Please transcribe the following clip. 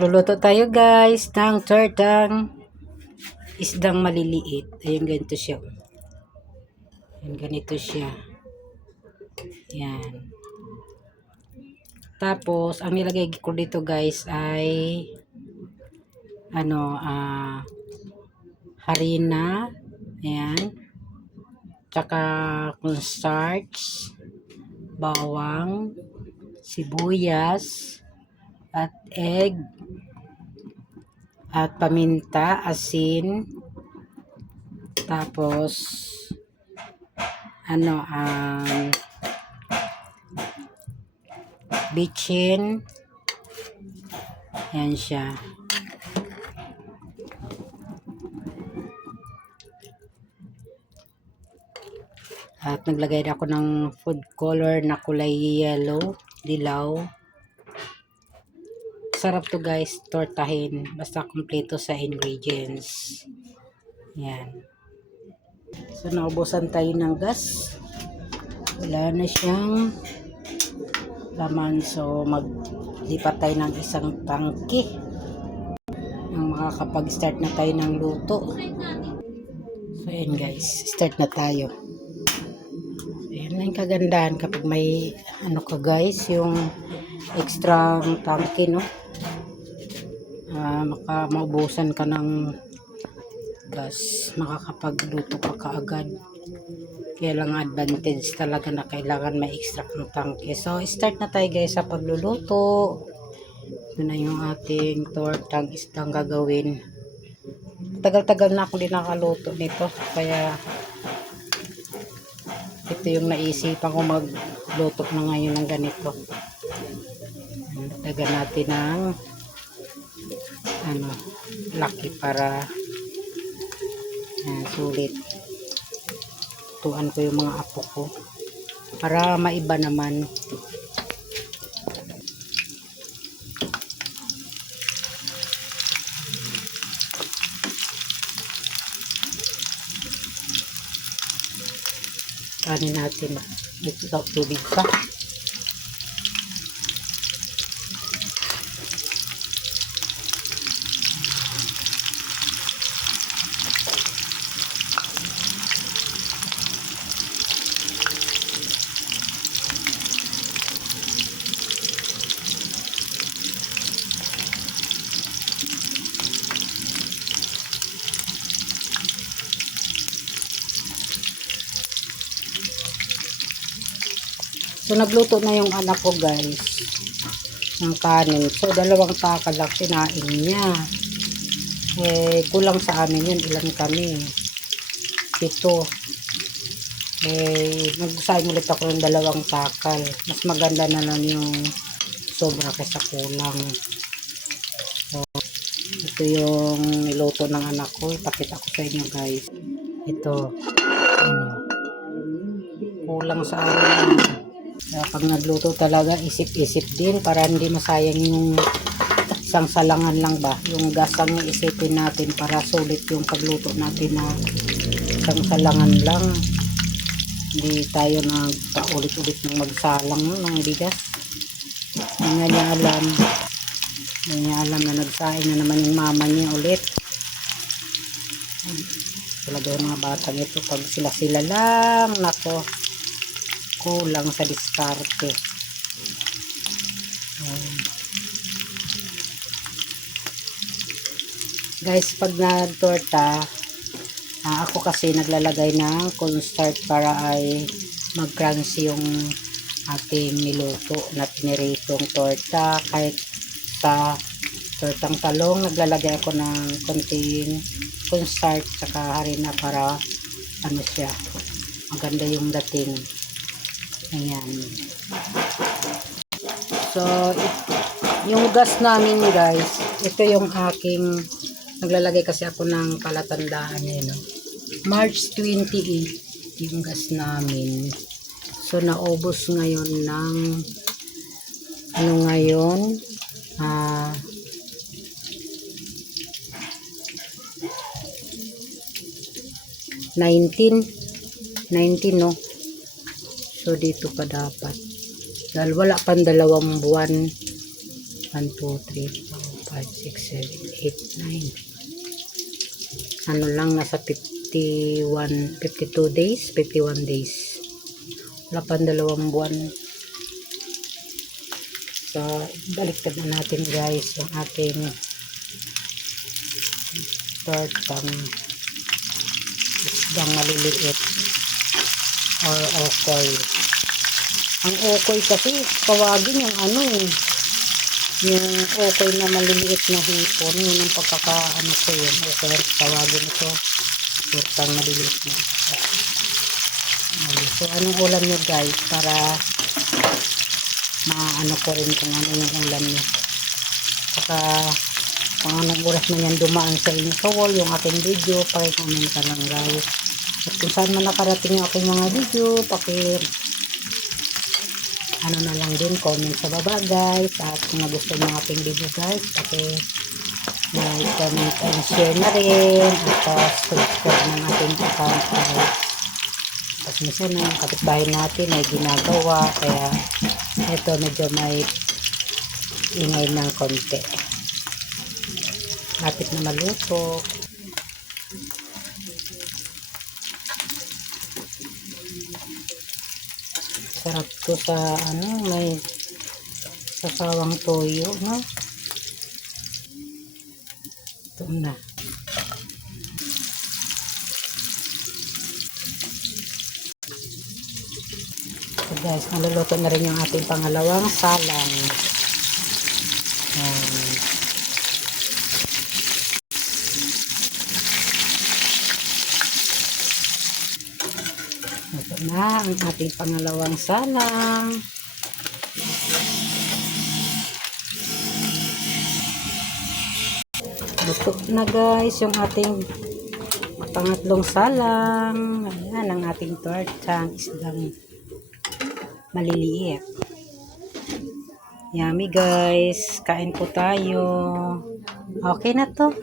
Magluluto tayo guys ng tortang isdang maliliit. Ayun, ganito siya. Ayun, ganito siya. Yan. Tapos, ang nilagay ko dito guys ay harina. Ayan. Tsaka cornstarch, bawang, sibuyas, at egg, at paminta, asin, tapos bitchin. Yan siya. At naglagay ako ng food color na kulay yellow, dilaw. Sarap to guys, tortahin. Basta kompleto sa ingredients. Yan. So, naubusan tayo ng gas. Wala na siyang laman. So, maglipat tayo ng isang tangke nang makakapag-start na tayo ng luto. So, yan guys. Start na tayo. So, yan na yung kagandahan kapag may guys, yung extra tangke, no? Maubusan ka ng gas, makakapagluto ka kaagad. Kaya lang advantage talaga na kailangan may extra kang tangke. So start na tayo guys sa pagluluto. Ito na yung ating tortang isdang gagawin. Tagal-tagal na ako din nakaluto nito, kaya ito yung naisipan ko magluto na ngayon ng ganito. Dagan natin ng laki para sulit. Tuan ko yung mga apo ko para maiba naman. Kanin natin dito tubig pa. So, nagluto na yung anak ko guys ng kanin. So, 2 takal lang kinain niya. Kulang sa amin yun. Ilan kami? 7. Nagsaing ulit ako ng 2 takal. Mas maganda na lang yung sobra kaysa kulang. So, ito yung niluto ng anak ko. Ipakita ko sa inyo guys. Ito. Kulang sa amin. Pag nagluto talaga, isip-isip din para hindi masayang yung isang salangan lang ba. Yung gas ang isipin natin para sulit yung pagluto natin na isang salangan lang. Hindi tayo paulit-ulit ng magsalang ng bigas. Hindi niya alam na nagsaing na naman yung mama niya ulit. Talaga yung mga batang ito, pag sila lang, nako, kulang sa diskarte. Guys, pag nagtorta, ako kasi naglalagay ng cornstarch para ay mag-crunchy yung ating niluto na piniritong torta. Kahit sa tortang talong, naglalagay ako ng konting cornstarch saka harina para siya, maganda yung dating. Ayan. So, yung gas namin guys, ito yung aking, naglalagay kasi ako ng palatandaan no? March 28 yung gas namin. So, naubos ngayon ng ngayon 19 no. So, dito pa dapat. Dahil wala pang 2 buwan. 1, 2, 3, 4, 5, 6, 7, 8, 9. Ano lang, nasa 51, 52 days, 51 days. Wala pang 2 buwan. So, baliktad na natin guys yung ating tortang isdang maliliit or okoy. Ang okoy kasi tawagin yung ano yung okoy na maliliit na hipon, yun ang pagkakaano ko yun, okoy tawagin ito, tortang maliliit na isda. So anong ulam nyo guys para maano ko rin kung ano yung ulam nyo, saka kung anong oras na yan dumaan sa inyo sa wall yung aking video, pakicomment ka lang guys. At kung saan man nakarating yung aking mga video, ano na lang din, comment sa baba guys. At kung nagustuhan ng aking video guys, like, comment and share na rin. At subscribe ng ating account guys. Tapos minsan yung kapitbahay natin ay ginagawa, kaya ito medyo may ingay ng konti. Lapit na maluto. Sarap to sa ano, may sasawang toyo, no? Ito na. So guys, naluluto na rin yung ating pangalawang salang. Ito na ang ating pangalawang salang. Luto na guys yung ating pangatlong salang. Ayan ang ating tortang isdang maliliit. Yummy guys. Kain po tayo. Okay na to.